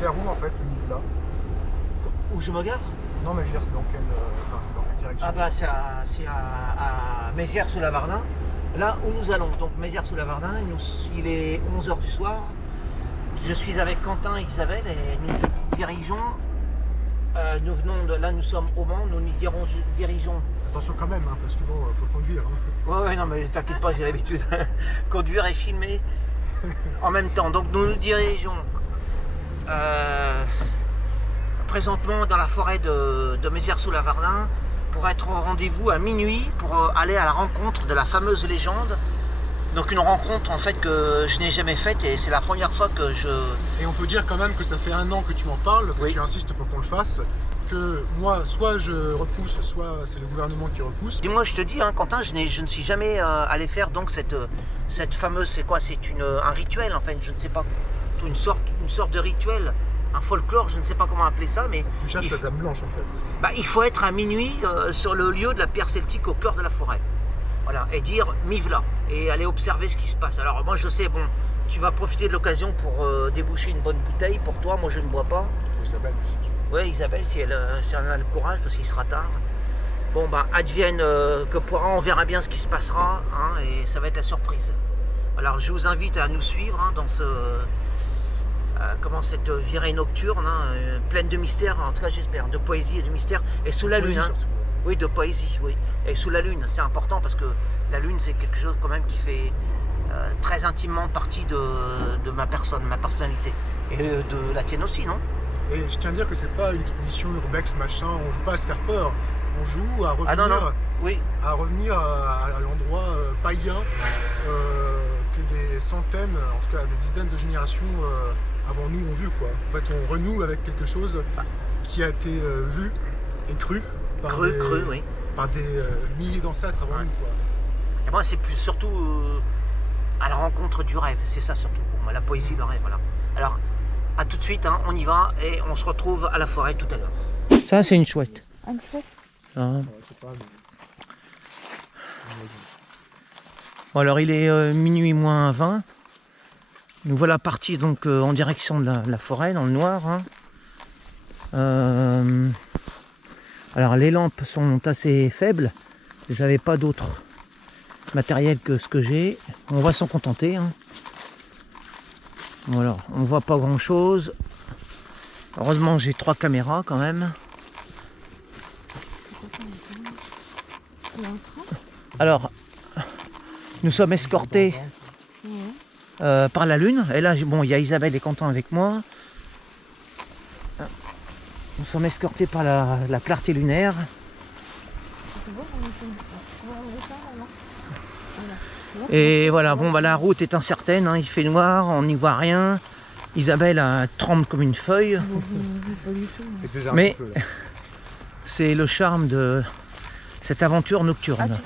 Vers où en fait, le Nive là? Où je me gare? Non, mais je veux dire, c'est dans quelle, c'est dans quelle direction? Ah bah c'est à Mézières-sous-Lavardin, là où nous allons. Donc Mézières-sous-Lavardin, il est 11 h du soir. Je suis avec Quentin et Isabelle et nous dirigeons, nous venons de, là nous sommes au Mans, nous dirigeons. Attention quand même, hein, parce que bon, faut conduire. Hein. Ouais non mais t'inquiète pas, j'ai l'habitude. Conduire et filmer en même temps. Donc nous nous dirigeons présentement dans la forêt de Mézières-sous-Lavardin pour être au rendez-vous à minuit pour aller à la rencontre de la fameuse légende. Donc une rencontre en fait que je n'ai jamais faite et c'est la première fois que je... Et on peut dire quand même que ça fait 1 an que tu m'en parles, que oui. tu insistes pour qu'on le fasse, que moi, soit je repousse, soit c'est le gouvernement qui repousse. Dis-moi, je te dis, hein, Quentin, je ne suis jamais allé faire donc cette fameuse, c'est quoi? C'est un rituel en fait, je ne sais pas, une sorte de rituel, un folklore, je ne sais pas comment appeler ça, mais... Tu cherches la Dame Blanche en fait. Bah, il faut être à minuit sur le lieu de la pierre celtique au cœur de la forêt. Voilà, et dire Mivla et aller observer ce qui se passe. Alors moi je sais, bon, tu vas profiter de l'occasion pour déboucher une bonne bouteille pour toi, moi je ne bois pas. Isabelle aussi. Oui, Isabelle, si elle a le courage, parce qu'il sera tard. Bon, bah, advienne que pourra, on verra bien ce qui se passera, hein, et ça va être la surprise. Alors je vous invite à nous suivre hein, dans cette virée nocturne, hein, pleine de mystère, en tout cas j'espère, de poésie et de mystère, et sous la lune. Hein. Oui, de poésie, oui. Et sous la lune, c'est important parce que la lune, c'est quelque chose quand même qui fait très intimement partie de ma personne, ma personnalité. Et de la tienne aussi, non? Et je tiens à dire que c'est pas une expédition urbex machin, on joue pas à se faire peur. On joue à revenir, ah, non. Oui. À revenir à l'endroit païen que des centaines, en tout cas des dizaines de générations avant nous ont vu, quoi. En fait, on renoue avec quelque chose qui a été vu et cru par des milliers d'ancêtres avant nous, quoi. Et moi, c'est plus surtout à la rencontre du rêve, c'est ça surtout pour moi, la poésie, le rêve, voilà. Alors, à tout de suite, hein, on y va et on se retrouve à la forêt tout à l'heure. Ça, c'est une chouette. Une chouette. Ah. Bon, alors, il est minuit moins 20. Nous voilà partis donc en direction de la forêt, dans le noir. Hein. Alors, les lampes sont assez faibles. J'avais pas d'autre matériel que ce que j'ai. On va s'en contenter. Hein. Voilà, on voit pas grand chose. Heureusement j'ai 3 caméras quand même. Alors, nous sommes escortés par la lune. Et là, bon, il y a Isabelle et Quentin avec moi. Nous sommes escortés par la clarté lunaire. Et voilà, bon bah la route est incertaine, hein, il fait noir, on n'y voit rien. Isabelle tremble comme une feuille. Mais c'est le charme de cette aventure nocturne.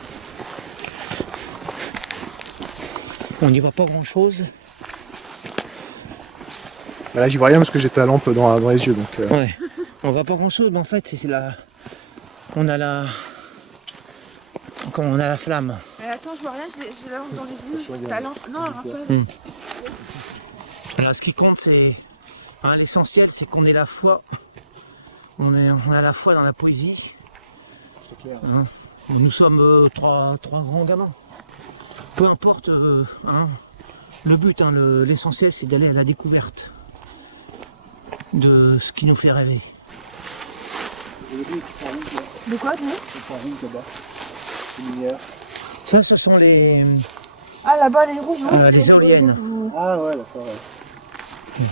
On n'y voit pas grand chose. Bah là j'y vois rien parce que j'ai ta lampe dans les yeux. Donc, ouais. On voit pas grand chose, mais en fait c'est on a la flamme. Attends, je vois rien, j'ai la lampe dans les yeux. Ta lampe. Non, Raphaël. Alors, ce qui compte, c'est. Hein, l'essentiel, c'est qu'on ait la foi. On a la foi dans la poésie. C'est clair. Hein. Nous sommes 3 grands gamins. Peu importe hein, le but, hein, l'essentiel, c'est d'aller à la découverte de ce qui nous fait rêver. De quoi, tu veux? Ça, ce sont les... Ah, là-bas, les rouges, les éoliennes. Ah ouais, d'accord. Ouais.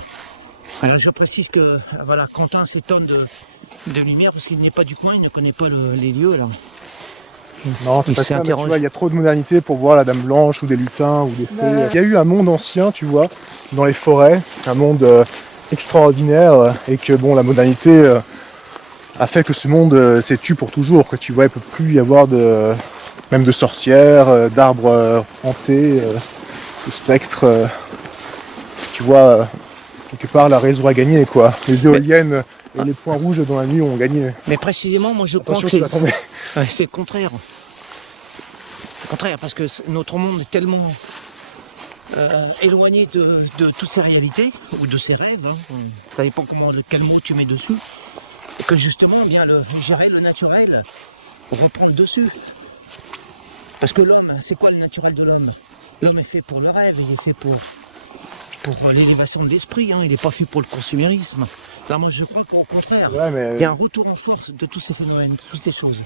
Alors, je précise que voilà, Quentin s'étonne de lumière parce qu'il n'est pas du coin, il ne connaît pas les lieux. Là. Non, c'est pas ça, mais tu vois, il y a trop de modernité pour voir la Dame Blanche ou des lutins ou des fées. Il y a eu un monde ancien, tu vois, dans les forêts, un monde extraordinaire et que bon, la modernité a fait que ce monde s'est tu pour toujours, que tu vois, il ne peut plus y avoir même de sorcières, d'arbres hantés, de spectres. Tu vois, quelque part, la raison a gagné, quoi. Les éoliennes et les points rouges dans la nuit ont gagné. Mais précisément, moi je crois Attention, que tu vas tomber. Ouais, c'est le contraire. C'est le contraire, parce que notre monde est tellement éloigné de toutes ces réalités, ou de ces rêves, hein, ça dépend quel mot tu mets dessus, et que justement, eh bien, le naturel reprend le dessus. Parce que l'homme, c'est quoi le naturel de l'homme? L'homme est fait pour le rêve, il est fait pour l'élévation de l'esprit, hein, il n'est pas fait pour le consumérisme. Là, moi, je crois qu'au contraire, il y a un retour en force de tous ces phénomènes, de toutes ces choses.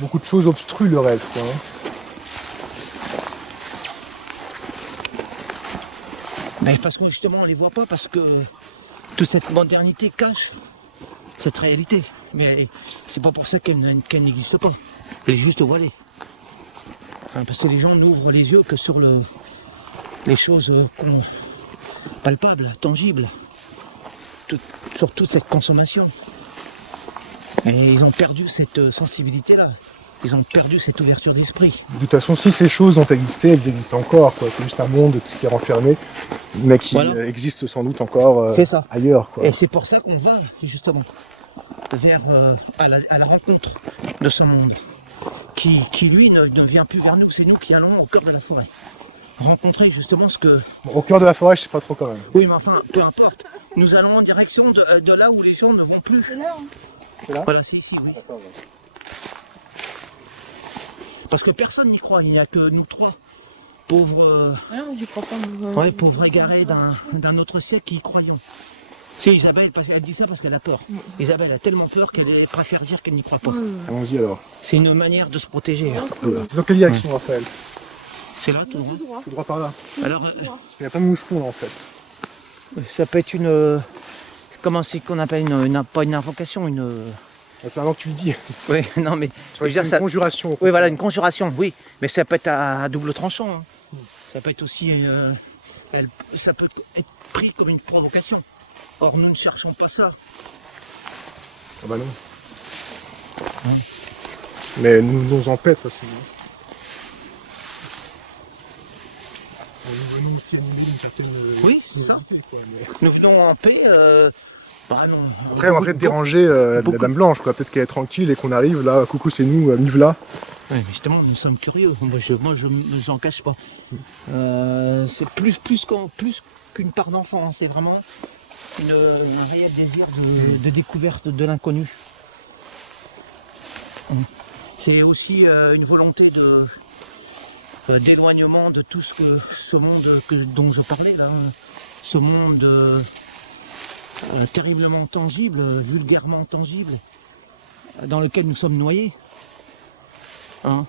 Beaucoup de choses obstruent le rêve, quoi. Hein. Ben, parce que justement, on ne les voit pas, parce que toute cette modernité cache cette réalité. Mais c'est pas pour ça qu'elle n'existe pas. Elle est juste voilée. Hein, parce que les gens n'ouvrent les yeux que sur les choses palpables, tangibles. Sur toute cette consommation. Et ils ont perdu cette sensibilité-là. Ils ont perdu cette ouverture d'esprit. De toute façon, si ces choses ont existé, elles existent encore, quoi. C'est juste un monde qui s'est renfermé, mais qui existe sans doute encore ailleurs, quoi. Et c'est pour ça qu'on va, justement, vers à la rencontre de ce monde, qui lui ne vient plus vers nous, c'est nous qui allons au cœur de la forêt. Rencontrer justement ce que... Bon, au cœur de la forêt, je sais pas trop quand même. Oui, mais enfin, peu importe. Nous allons en direction de là où les gens ne vont plus. C'est là, hein. C'est là? Voilà, c'est ici, oui. D'accord, ouais. Parce que personne n'y croit, il n'y a que nous trois. Pauvres... Non, j'y crois pas. Ouais, pauvres égarés d'un autre siècle qui y croyons. C'est Isabelle, elle dit ça parce qu'elle a peur. Isabelle a tellement peur qu'elle préfère dire qu'elle n'y croit pas. Allons-y alors. C'est une manière de se protéger. Hein. C'est dans quelle direction, Raphaël? C'est là, tout droit. Tout droit par là. Alors, il n'y a pas de moucheron, là, en fait. ça peut être une... Comment c'est qu'on appelle pas une invocation, une... C'est avant que tu le dis. Oui, non mais... Je veux dire, une conjuration. Oui, voilà, une conjuration, oui. Mais ça peut être à double tranchant. Hein. Ça peut être aussi... ça peut être pris comme une provocation. Or, nous ne cherchons pas ça. Ah bah non. Hein? Mais nous nous en pète aussi. Nous venons aussi annuler une certaine... Oui, c'est ça. Quoi, mais... Nous venons en paix... Bah non, après, on va peut-être déranger la Dame Blanche, quoi. Peut-être qu'elle est tranquille et qu'on arrive là, coucou, c'est nous, vive là. Oui, mais justement, nous sommes curieux. Moi, je ne s'en cache pas. C'est plus qu'une part d'enfant. C'est vraiment un réel désir de découverte de l'inconnu. C'est aussi une volonté d'éloignement de tout ce monde dont je parlais là. Ce monde terriblement tangible, vulgairement tangible, dans lequel nous sommes noyés. Hein?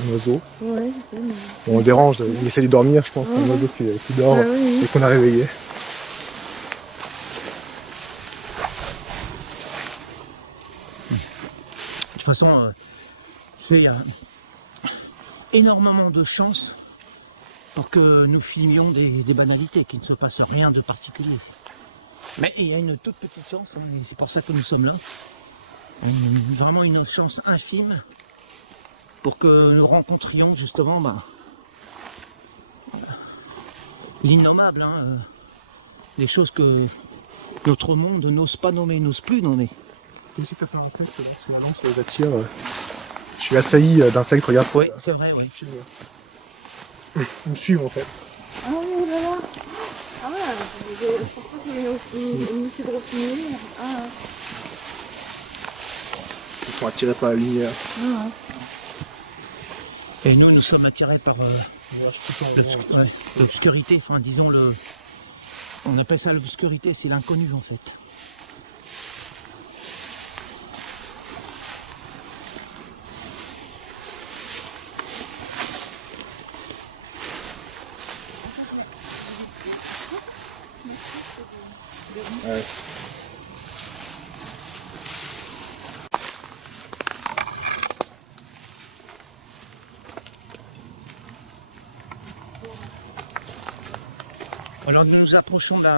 Un oiseau. Ouais, je sais, mais... On le dérange, il essaie de dormir, je pense. C'est un oiseau qui dort et qu'on a réveillé. De toute façon, il y a énormément de chance pour que nous filmions des banalités, qu'il ne se passe rien de particulier. Mais il y a une toute petite chance, hein, et c'est pour ça que nous sommes là. Vraiment une chance infime pour que nous rencontrions justement l'innommable, hein, des choses que notre monde n'ose pas nommer, n'ose plus nommer. Comme si tu as fait un test là, sur la lance, ça les attire. Je suis assailli d'insectes, regarde ça. Oui, c'est vrai, oui. Ils me suivent en fait. Ah oui, là là. Ah ouais, je pense pas qu'il y ait une musique de rossignol. Ah ouais. Ils sont attirés par la lumière. Ah ouais. Et nous sommes attirés par l'obscurité, enfin disons on appelle ça l'obscurité, c'est l'inconnu en fait. Ouais. Alors nous nous approchons de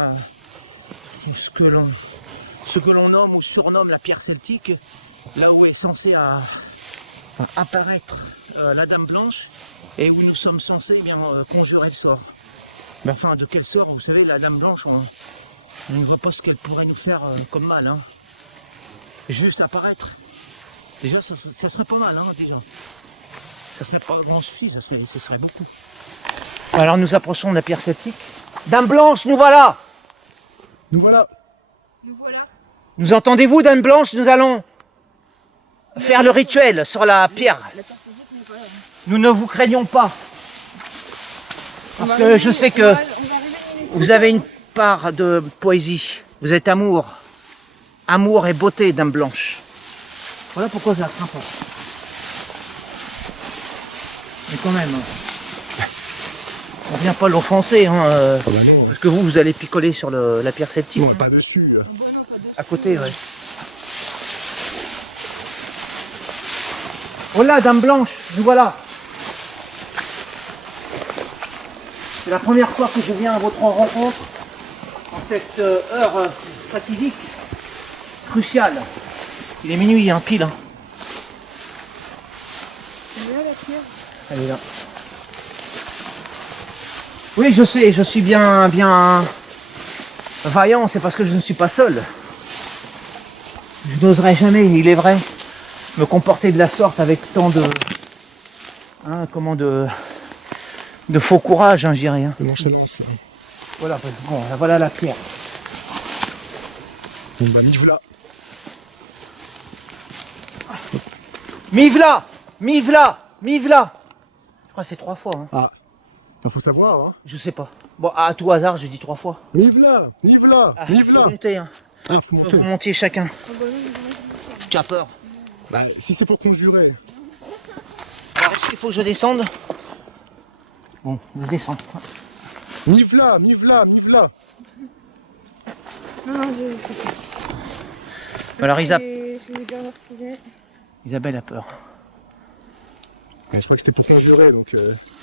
ce que l'on nomme ou surnomme la pierre celtique, là où est censée apparaître la Dame Blanche et où nous sommes censés conjurer le sort. Mais enfin, de quel sort? Vous savez, la Dame Blanche, on ne voit pas ce qu'elle pourrait nous faire comme mal. Hein. Juste apparaître. Déjà, ça serait pas mal, hein, déjà. Ça serait pas grand souci, ça serait beaucoup. Alors nous approchons de la pierre septique. Dame Blanche, nous voilà! Nous voilà. Nous voilà. Nous entendez-vous, Dame Blanche? Nous allons faire le rituel sur la pierre. La pierre physique n'est pas là. Nous ne vous craignons pas. Parce que je sais que vous avez une part de poésie. Vous êtes amour. Amour et beauté, Dame Blanche. Voilà pourquoi je la crains pas. Mais quand même, on ne vient pas l'offenser, hein, Ah bah non, parce que vous allez picoler sur la pierre septique. non, pas dessus. À côté, ouais. Oh là, Dame Blanche, nous voilà. C'est la première fois que je viens à votre rencontre en cette heure fatidique, cruciale. Il est minuit, hein, pile. Hein. Elle est là, la pierre. Elle est là. Oui, je sais, je suis bien vaillant, c'est parce que je ne suis pas seul. Je n'oserais jamais, il est vrai, me comporter de la sorte avec tant de... Hein, comment de faux courage, hein, je dirais. Hein. De nonchalance. Voilà, bon, voilà la pierre. On va vivre là. Mivla, Mivla, Mivla. Je crois que c'est 3 fois. Hein. Ah, ça faut savoir. Hein. Je sais pas. Bon, à tout hasard, j'ai dit 3 fois. Vive là, vive là, Ah, vive faut là. monter, hein. Ah, faut Faut monter. vous montiez chacun. Oh, bah non, Tu as peur. Bah, si c'est pour conjurer. Alors, est-ce qu'il faut que je descende? Bon, je descends. Vive là, vive là, vive là. non, Alors, je vais bien voir ce qu'il est. Isabelle a peur. Ouais, je crois que c'était pour conjurer, donc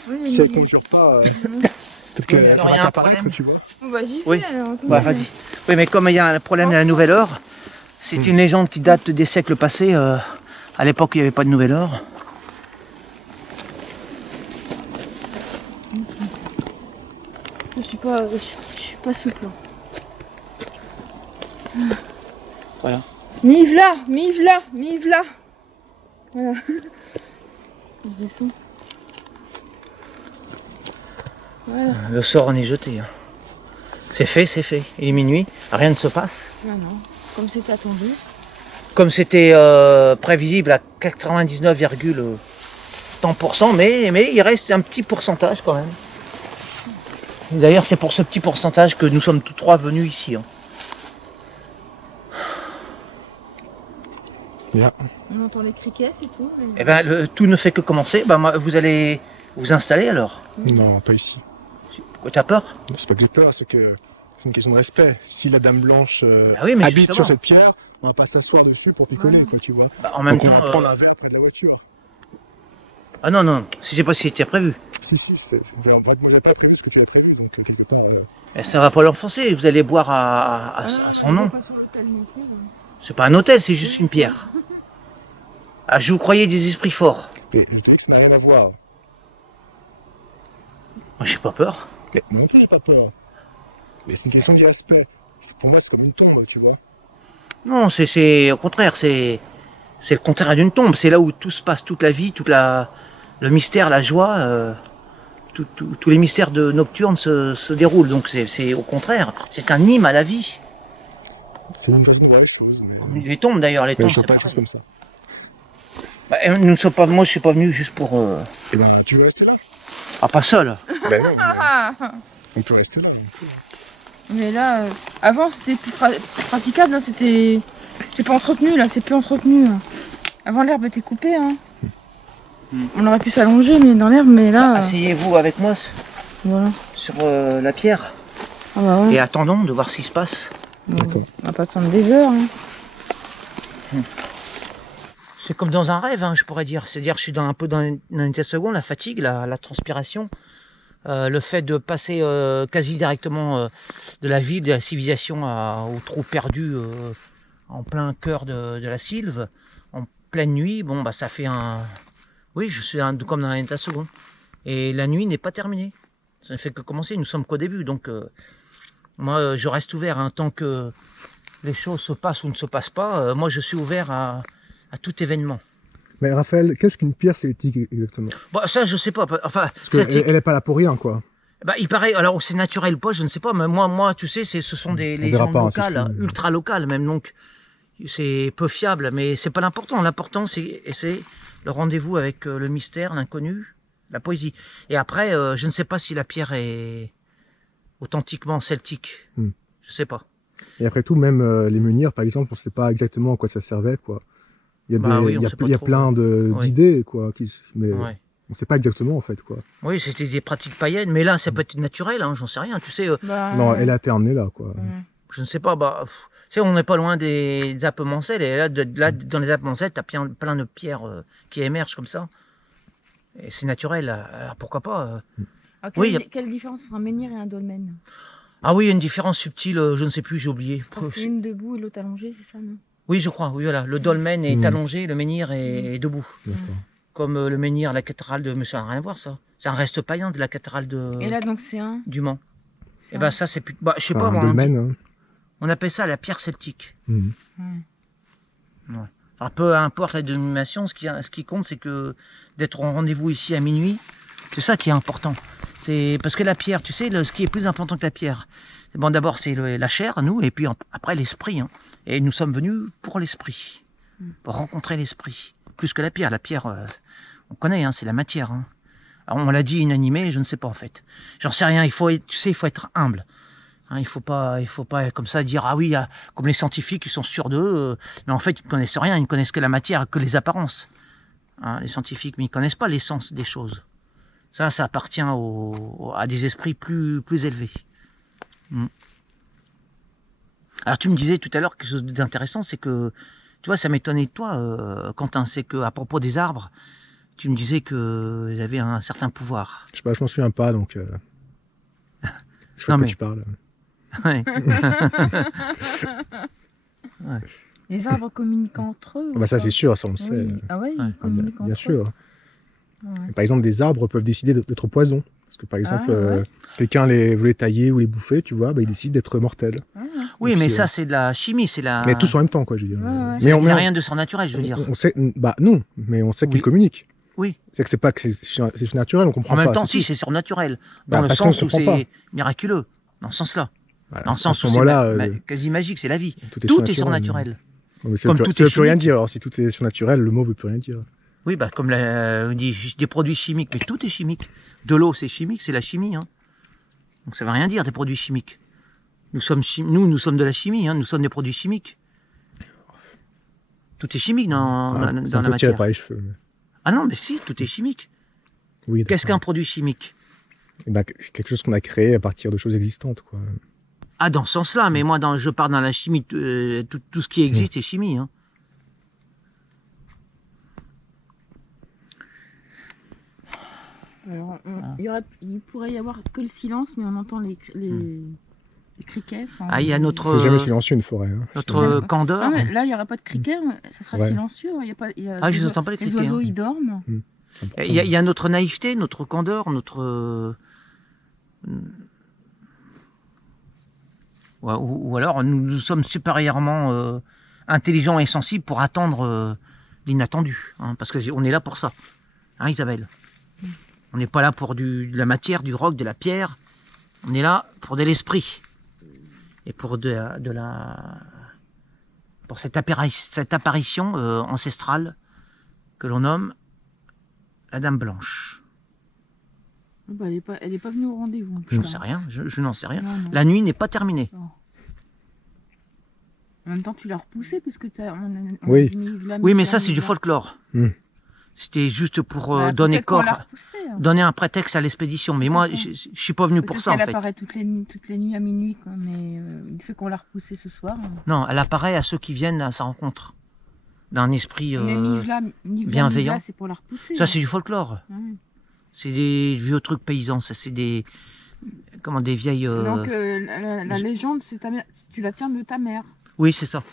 Oui, si elle conjure pas, peut-être qu'elle mais alors, va il y a un apparaître, problème. tu vois. On va j'y Oui. vais alors. attends. Bah, vas-y. Oui, mais comme il y a un problème de la nouvelle heure, c'est une légende qui date des siècles passés. À l'époque, il n'y avait pas de nouvelle heure. Je suis pas souple. Voilà. Mivla, Mivla, Mivla. Voilà. Je descends. Voilà. Le sort en est jeté. Hein. C'est fait, c'est fait. Il est minuit, rien ne se passe. Ah non, comme c'était attendu. Comme c'était prévisible à 99, tant %, mais il reste un petit pourcentage quand même. D'ailleurs, c'est pour ce petit pourcentage que nous sommes tous 3 venus ici. Hein. Bien. On entend les criquets et tout. Mais... Eh ben, tout ne fait que commencer. Ben, vous allez vous installer alors. Non, pas ici. Pourquoi t'as peur? C'est pas que j'ai peur, c'est que c'est une question de respect. Si la Dame Blanche Ah oui, mais habite justement. sur cette pierre, on va pas s'asseoir dessus pour picoler, quoi, tu vois. Bah, en même Donc on temps. va prendre un verre près de la voiture. Ah non, non, si c'est pas si c'était prévu. Si, en fait, moi j'avais pas prévu ce que tu avais prévu, donc quelque part. Et ça va pas l'enfoncer, vous allez boire à son nom. Pas sur l'hôtel non plus, hein. C'est pas un hôtel, c'est juste une pierre. Ah, je vous croyais des esprits forts. Mais le truc, ça n'a rien à voir. Moi, j'ai pas peur. Mais moi non plus, j'ai pas peur. Mais c'est une question d'y respect. Pour moi, c'est comme une tombe, tu vois. Non, c'est au contraire, c'est le contraire d'une tombe. C'est là où tout se passe, toute la vie, le mystère, la joie, tous les mystères de nocturne se déroulent. Donc c'est au contraire, c'est un hymne à la vie. C'est une façon de voir les choses. Mais... Les tombes d'ailleurs, les Mais tombes. je sais c'est pas une pareil. chose comme ça. Bah, nous ne sommes pas, moi, je suis pas venu juste pour. Et ben, tu veux rester là? Ah, pas seul. Ben non, mais on peut rester là. Mais là, avant c'était plus praticable, là, c'est pas entretenu, là, c'est plus entretenu. Là. Avant l'herbe était coupée, hein. On aurait pu s'allonger mais dans l'herbe, mais là. Asseyez-vous avec moi Voilà. sur la pierre Ah bah ouais. et attendons de voir ce qui se passe. D'accord. On va pas attendre des heures. Hein. C'est comme dans un rêve, hein, je pourrais dire. C'est-à-dire, je suis un peu dans un état second, la fatigue, la transpiration, le fait de passer quasi directement de la ville, de la civilisation au trou perdu en plein cœur de la sylve, en pleine nuit. Bon, bah, ça fait un. Oui, je suis comme dans un état second. Et la nuit n'est pas terminée. Ça ne fait que commencer. Nous sommes qu'au début, donc moi, je reste ouvert hein, tant que les choses se passent ou ne se passent pas. Moi, je suis ouvert à à tout événement. Mais Raphaël, qu'est-ce qu'une pierre celtique exactement? Bon, ça, je sais pas. Enfin, elle est pas là pour rien, quoi. Bah, il paraît, alors c'est naturel ou pas, je ne sais pas, mais moi tu sais, ce sont des légendes locales, ultra locales même, donc c'est peu fiable, mais c'est pas l'important. L'important, c'est le rendez-vous avec le mystère, l'inconnu, la poésie. Et après, je ne sais pas si la pierre est authentiquement celtique. Je sais pas. Et après tout, même les menhirs, par exemple, on ne sait pas exactement à quoi ça servait, quoi. Il y a plein d'idées, quoi, mais on ne sait pas exactement, en fait, quoi. Oui, c'était des pratiques païennes, mais là, ça peut être naturel, hein, j'en sais rien, tu sais. Non, elle a été emmenée là, quoi. Je ne sais pas, tu sais, on n'est pas loin des Alpes mancelles, et là, dans les Alpes mancelles, tu as plein de pierres qui émergent comme ça. Et c'est naturel, alors pourquoi pas Quelle différence entre un menhir et un dolmen? Ah oui, il y a une différence subtile, je ne sais plus, j'ai oublié. C'est une debout et l'autre allongée, c'est ça, non? Oui, je crois, oui, voilà. Le dolmen est allongé, le menhir est debout. Comme le menhir, la cathédrale de... Mais ça n'a rien à voir, ça. C'est un reste païen de la cathédrale de... Et là, donc, c'est un... du Mans. Et ben ça, c'est plus... Bah, je sais pas, moi, dolmen, on appelle ça la pierre celtique. Ouais. Enfin, peu importe la dénomination, ce qui compte, c'est que d'être en rendez-vous ici à minuit, c'est ça qui est important. C'est parce que la pierre, tu sais, ce qui est plus important que la pierre, bon, d'abord, c'est la chair, nous, et puis après, l'esprit. Hein. Et nous sommes venus pour l'esprit, pour rencontrer l'esprit. Plus que la pierre. La pierre, on connaît, hein, c'est la matière. Hein. Alors, on l'a dit inanimé, je ne sais pas en fait. J'en sais rien, il faut être humble. Hein, il faut pas comme ça dire, ah oui, comme les scientifiques, ils sont sûrs d'eux, mais en fait, ils ne connaissent rien, ils ne connaissent que la matière, que les apparences. Hein, les scientifiques, mais ils ne connaissent pas l'essence des choses. Ça appartient à des esprits plus élevés. Alors tu me disais tout à l'heure quelque chose d'intéressant, c'est que, tu vois, ça m'étonnait de toi, Quentin, c'est qu'à propos des arbres, tu me disais qu'ils avaient un certain pouvoir. Je sais pas, je m'en souviens pas, donc... je sais pas de quoi tu parles. Ouais. Ouais. Les arbres communiquent entre eux. Bah ça c'est sûr, ça on le sait. Ah ouais, ils communiquent entre eux. Bien sûr. Ouais. Par exemple, des arbres peuvent décider d'être poison. Parce que par exemple, quelqu'un voulait tailler ou les bouffer, tu vois, bah, il décide d'être mortel. Oui, puis, mais ça c'est de la chimie, c'est la... Mais tous en même temps, quoi, je veux dire. Mais il n'y a rien de surnaturel, je veux dire. On sait, bah non, mais on sait qu'ils communiquent. Oui. C'est que c'est naturel, on comprend pas. En même temps, si, c'est surnaturel. Dans le sens où c'est miraculeux. Dans ce sens-là. Voilà, dans le sens où c'est quasi magique, c'est la vie. Tout est surnaturel. Comme tout ça ne veut plus rien dire. Alors si tout est surnaturel, le mot ne veut plus rien dire. Oui, bah, comme on dit des produits chimiques, mais tout est chimique. De l'eau, c'est chimique, c'est la chimie. Hein. Donc ça ne veut rien dire, des produits chimiques. Nous sommes de la chimie, hein, nous sommes des produits chimiques. Tout est chimique dans la matière. Par les cheveux, mais... Ah non, mais si, tout est chimique. Oui, qu'est-ce qu'un produit chimique? Quelque chose qu'on a créé à partir de choses existantes, quoi. Ah, dans ce sens-là, mais moi, je pars dans la chimie, tout ce qui existe est chimie. Hein. Alors, il pourrait y avoir que le silence, mais on entend les criquets. Ah, il y a notre... C'est jamais silencieux, une forêt. Hein. Notre candeur. Ah, mais là, il n'y aura pas de criquets, ça sera silencieux. Je n'entends pas les criquets. Les oiseaux, ils dorment. Il y a notre naïveté, notre candeur, notre... Ou alors, nous sommes supérieurement intelligents et sensibles pour attendre l'inattendu. Hein, parce qu'on est là pour ça. Hein, Isabelle? On n'est pas là pour de la matière, du roc, de la pierre. On est là pour de l'esprit. Et pour pour cette apparition ancestrale que l'on nomme la Dame Blanche. Bah, elle n'est pas venue au rendez-vous. Je n'en sais rien. Je n'en sais rien. Non. La nuit n'est pas terminée. Non. En même temps, tu l'as repoussée parce que oui, mais ça, c'est du folklore. C'était juste pour donner corps, donner un prétexte à l'expédition. Mais moi, je ne suis pas venu pour ça, en fait. Elle apparaît toutes les nuits à minuit, quoi, mais il fait qu'on l'a repoussée ce soir. Non, elle apparaît à ceux qui viennent à sa rencontre. D'un esprit bienveillant. Nivela, c'est pour la repousser. Ça, c'est du folklore. C'est des vieux trucs paysans. Ça, c'est des vieilles... Donc, la légende, tu la tiens de ta mère. Oui, c'est ça.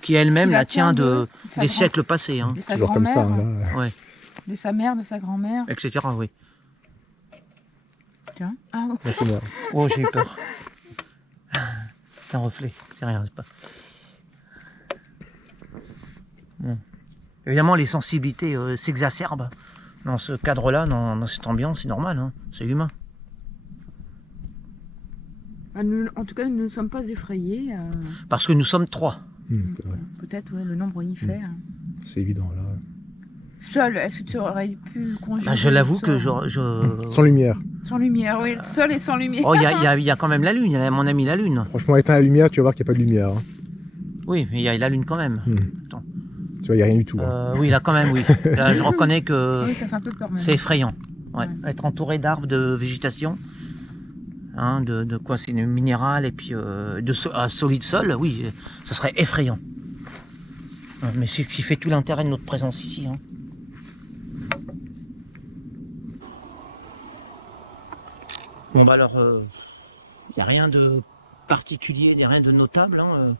Qui elle-même la tient des siècles passés. Hein. De sa grand-mère. Comme ça, là. Ouais. De sa mère, de sa grand-mère. Etc. Oui. Tiens. Ah, c'est moi. Oh, j'ai eu peur. C'est un reflet. C'est rien, c'est pas... Bon. Évidemment, les sensibilités s'exacerbent dans ce cadre-là, dans cette ambiance, c'est normal, hein, c'est humain. En tout cas, nous ne sommes pas effrayés. Parce que nous sommes 3. Peut-être, ouais, le nombre y fait. C'est évident, là. Seul, est-ce que tu aurais pu conjurer Bah, je l'avoue que Sans lumière. Sans lumière, oui, seul et sans lumière. Oh, il y a quand même la lune, il y a mon ami la lune. Franchement, éteins la lumière, tu vas voir qu'il n'y a pas de lumière. Hein. Oui, mais il y a la lune quand même. Attends. Tu vois, il n'y a rien du tout. Hein. Oui, là quand même, oui. Là, je reconnais que Oui, ça fait un peu peur même. c'est effrayant. Ouais. Être entouré d'arbres, de végétation, hein, de quoi, c'est une minérale et puis un solide sol, oui, ça serait effrayant. Mais c'est ce qui fait tout l'intérêt de notre présence ici. Hein. Bon bah alors, il n'y a rien de particulier, il n'y a rien de notable. Hein.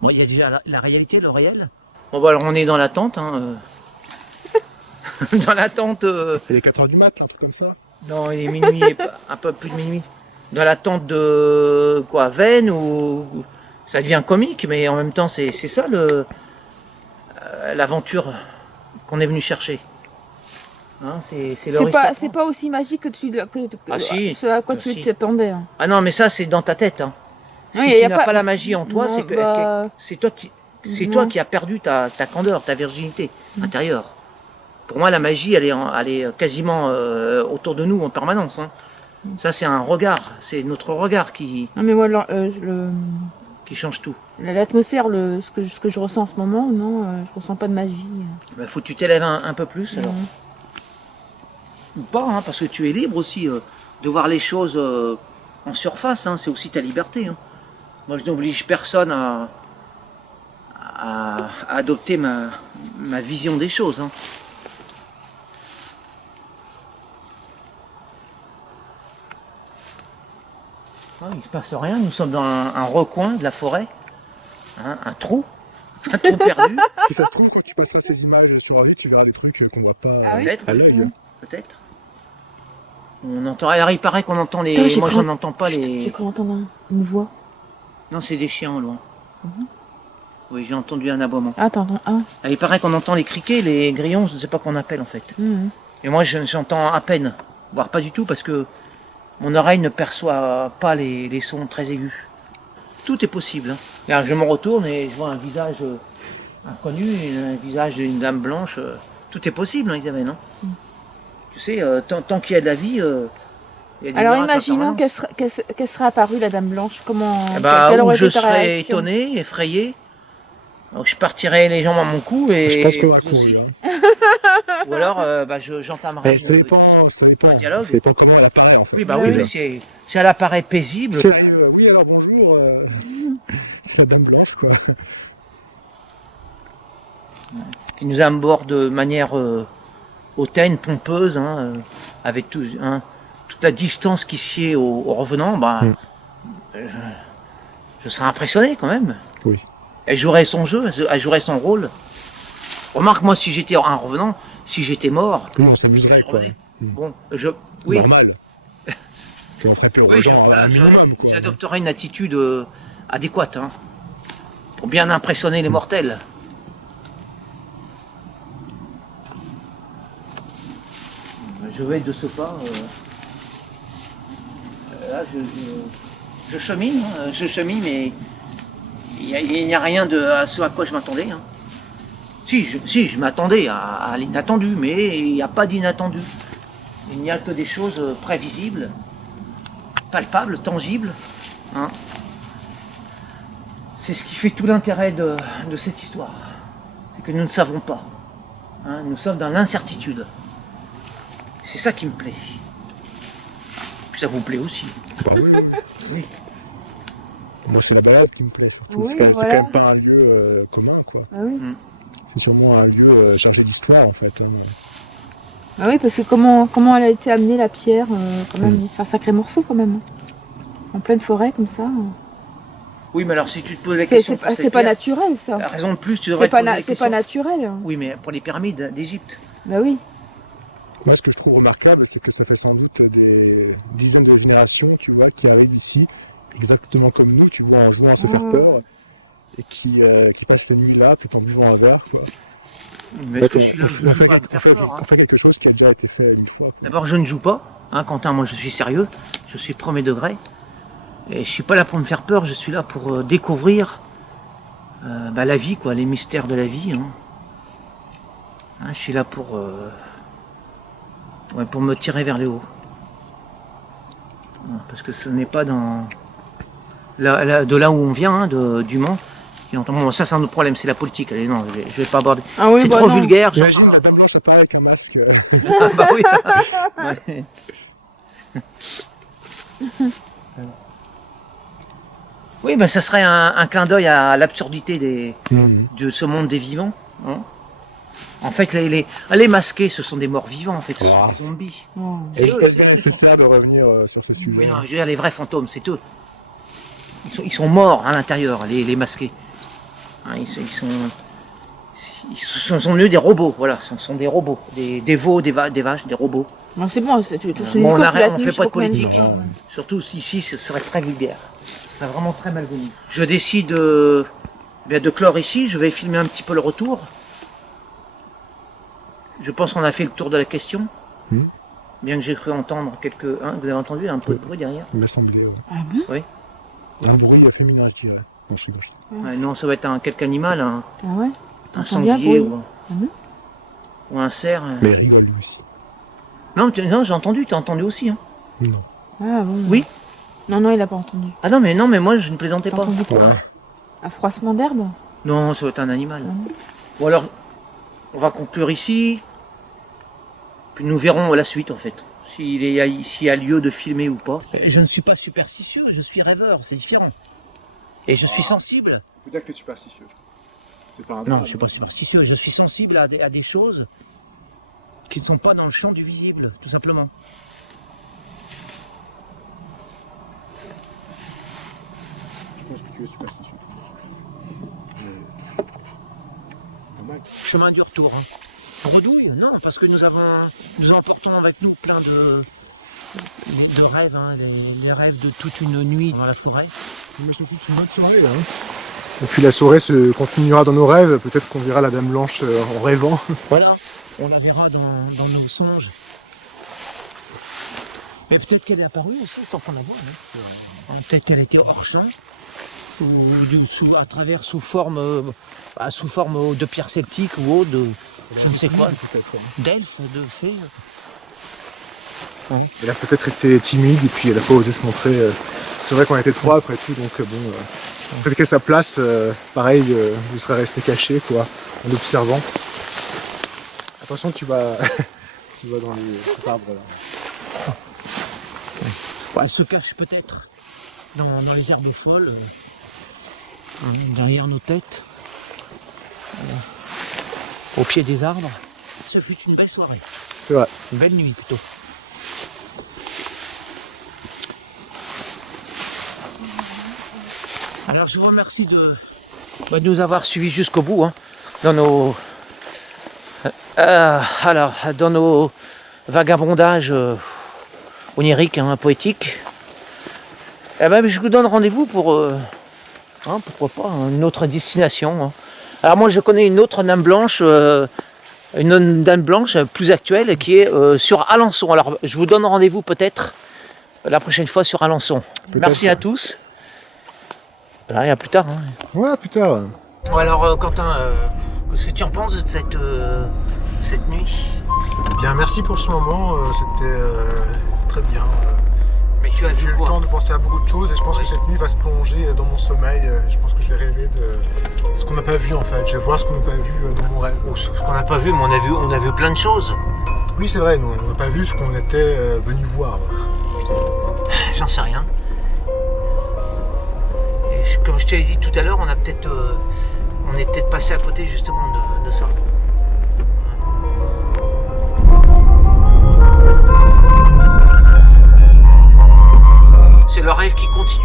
Bon, il y a déjà la réalité, le réel. Bon bah alors on est dans la tente. Hein, dans la tente... Il est 4h du mat, un truc comme ça. Non, il est minuit, un peu plus de minuit. Dans la tente de quoi, Vennes ou ça devient comique, mais en même temps c'est ça l'aventure qu'on est venu chercher. Hein, c'est c'est pas aussi magique que si, ce à quoi tu t'attendais. Hein. Ah non, mais ça c'est dans ta tête. Hein. Si Oui, tu n'as pas la magie en toi, non, c'est toi qui as perdu ta candeur, ta virginité intérieure. Pour moi, la magie, elle est quasiment autour de nous en permanence. Hein. Ça, c'est un regard, c'est notre regard qui Non, mais moi, qui change tout. L'atmosphère, ce que je ressens en ce moment, non, je ressens pas de magie. Ben, faut que tu t'élèves un peu plus alors. Ou pas, hein, parce que tu es libre aussi de voir les choses en surface, hein, c'est aussi ta liberté. Hein. Moi, je n'oblige personne à adopter ma vision des choses. Hein. Il ne se passe rien, nous sommes dans un recoin de la forêt, hein, un trou perdu. Si ça se trouve, quand tu passeras ces images sur la vie, tu verras des trucs qu'on ne voit pas peut-être, à l'œil. Hein. Peut-être. On entend, alors il paraît qu'on entend les... Moi j'en entends pas les... J'ai cru entendre une voix. Non, c'est des chiens au loin. Oui, j'ai entendu un aboiement. Attends, Il paraît qu'on entend les criquets, les grillons, je ne sais pas qu'on appelle en fait. Et moi j'entends à peine, voire pas du tout, parce que mon oreille ne perçoit pas les sons très aigus. Tout est possible. Hein. Alors, je me retourne et je vois un visage inconnu, un visage d'une dame blanche. Tout est possible, hein, Isabelle, non Tu sais, tant qu'il y a de la vie... il y a des alors miracles imaginons qu'elle serait apparue, la dame blanche. Comment ou je serais étonné, effrayé. Donc, je partirais les jambes à mon cou et... Je pense qu'on va courir. Ou alors, j'entamerais ça dépend dialogue. Ça dépend comment elle apparaît, en fait. Oui, bah oui, mais si elle apparaît paisible... oui, alors bonjour, c'est la dame blanche, quoi. Qui nous aborde de manière hautaine, pompeuse, hein, avec toute la distance qui sied au revenant, bah, je serais impressionné quand même. Oui. Elle jouerait son jeu, elle jouerait son rôle. Remarque, moi, si j'étais un revenant, si j'étais mort... Oui, on s'amuserait, quoi. Bon, oui. Normal. Je en ferais plus aux gens un minimum, quoi. J'adopterais une attitude adéquate, hein, pour bien impressionner les mortels. Je vais de ce pas. Là, je chemine, hein, mais il n'y a rien à ce à quoi je m'attendais. Hein. Si, je m'attendais à l'inattendu, mais il n'y a pas d'inattendu. Il n'y a que des choses prévisibles, palpables, tangibles. Hein. C'est ce qui fait tout l'intérêt de cette histoire. C'est que nous ne savons pas. Hein. Nous sommes dans l'incertitude. C'est ça qui me plaît. Puis ça vous plaît aussi. Bah oui. Oui. Moi, c'est la balade qui me plaît. Oui, c'est quand même pas un lieu commun, quoi. Ah oui. C'est sûrement un lieu chargé d'histoire, en fait. Hein. Ah oui, parce que comment elle a été amenée, la pierre, quand même, c'est un sacré morceau, quand même. En pleine forêt, comme ça. Oui, mais alors si tu te poses la question... C'est pas naturel, ça. La raison de plus, tu devrais te poser la question... C'est pas naturel. Oui, mais pour les pyramides d'Égypte. Bah oui. Moi, ce que je trouve remarquable, c'est que ça fait sans doute des dizaines de générations, tu vois, qui arrivent ici, exactement comme nous, tu vois, en jouant à se faire peur, et qui passent ces nuits-là, tout en buvant un verre, quoi. Mais est-ce que je suis là, je joue pas à me faire peur, hein. On fait quelque chose qui a déjà été fait une fois. D'abord, je ne joue pas, hein, Quentin, moi je suis sérieux, je suis premier degré. Et je suis pas là pour me faire peur, je suis là pour découvrir la vie, quoi, les mystères de la vie. Hein. Hein, je suis là pour me tirer vers le haut. Parce que ce n'est pas dans de là où on vient, hein, du Mans. Bon, ça c'est un autre problème, c'est la politique. Allez, non, je vais pas aborder. Ah oui, c'est bah trop non. vulgaire. J'imagine la dame blanche apparaît avec un masque. Ah bah oui. Ouais. Oui, ben ça serait un clin d'œil à l'absurdité de ce monde des vivants. Hein. En fait, les masqués, ce sont des morts vivants, en fait, ce sont des zombies. Et je pense bien nécessaire de revenir sur ce sujet. Oui, non, je veux dire, les vrais fantômes, c'est eux. Ils sont morts à l'intérieur, les masqués. Hein, ils sont eux des robots, voilà, ce sont des robots, des veaux, des vaches, des robots. Non, c'est bon, Bon, on ne fait pas de politique. Surtout ici, ce serait très vulgaire. Ce serait vraiment très malvenu. Je décide de clore ici, je vais filmer un petit peu le retour. Je pense qu'on a fait le tour de la question. Bien que j'ai cru entendre quelques... Hein, vous avez entendu un peu de bruit derrière? Il m'a semblé, Ah bon? Oui. Un bruit féminin, je dirais. Non, ça va être quelque animal, Ah ouais? un sanglier Ah ou un cerf. Mais il rigole lui aussi. Non, j'ai entendu, tu as entendu aussi. Hein. Non. Ah bon? Oui. Non, il a pas entendu. Ah non, mais moi je ne plaisantais T'as pas. entendu quoi? Un froissement d'herbe? Non, ça va être un animal. Bon alors, on va conclure ici. Puis nous verrons la suite en fait. S'il y a lieu de filmer ou pas. Je ne suis pas superstitieux, je suis rêveur, c'est différent. Et je suis sensible. On peut dire que tu es superstitieux. C'est pas un Non, je ne suis pas superstitieux, je suis sensible à des choses qui ne sont pas dans le champ du visible, tout simplement. Je pense que tu es superstitieux. Chemin du retour. Hein. Bredouille, non, parce que nous emportons avec nous plein de rêves, hein, les rêves de toute une nuit dans la forêt. Mais surtout c'est une bonne soirée là. Hein. Et puis la soirée se continuera dans nos rêves, peut-être qu'on verra la Dame Blanche en rêvant. Voilà, on la verra dans nos songes. Mais peut-être qu'elle est apparue aussi sans qu'on la voie. Hein. Peut-être qu'elle était hors champ, ou sous forme de pierre celtique ou autre, je ne sais quoi, d'elfe, de fée. Hein. Elle a peut-être été timide et puis elle n'a pas osé se montrer. C'est vrai qu'on était trois après tout, donc bon, peut-être qu'à sa place, pareil, vous serez resté caché quoi, en observant. Attention, tu vas dans les arbres là. Ouais, elle se cache peut-être dans les herbes folles, derrière nos têtes, au pied des arbres. Ce fut une belle soirée. C'est vrai. Une belle nuit plutôt. Alors je vous remercie de nous avoir suivis jusqu'au bout hein, dans nos vagabondages oniriques, hein, poétiques. Et ben, je vous donne rendez-vous pour pourquoi pas une autre destination. Hein. Alors moi je connais une autre Dame Blanche, plus actuelle qui est sur Alençon. Alors je vous donne rendez-vous peut-être la prochaine fois sur Alençon. Merci à tous. Voilà, et à plus tard. Hein. Ouais, plus tard. Bon, alors Quentin, qu'est-ce que tu en penses de cette nuit? Bien, merci pour ce moment, c'était très bien. Mais tu as J'ai vu eu le quoi? temps de penser à beaucoup de choses et je pense que cette nuit va se plonger dans mon sommeil. Je pense que je vais rêver de ce qu'on n'a pas vu en fait. Je vais voir ce qu'on n'a pas vu dans mon rêve. Ce qu'on n'a pas vu, mais on a vu plein de choses. Oui, c'est vrai, nous on n'a pas vu ce qu'on était venu voir. J'en sais rien. Et comme je te l'ai dit tout à l'heure, on est peut-être passé à côté justement de ça. C'est le rêve qui continue.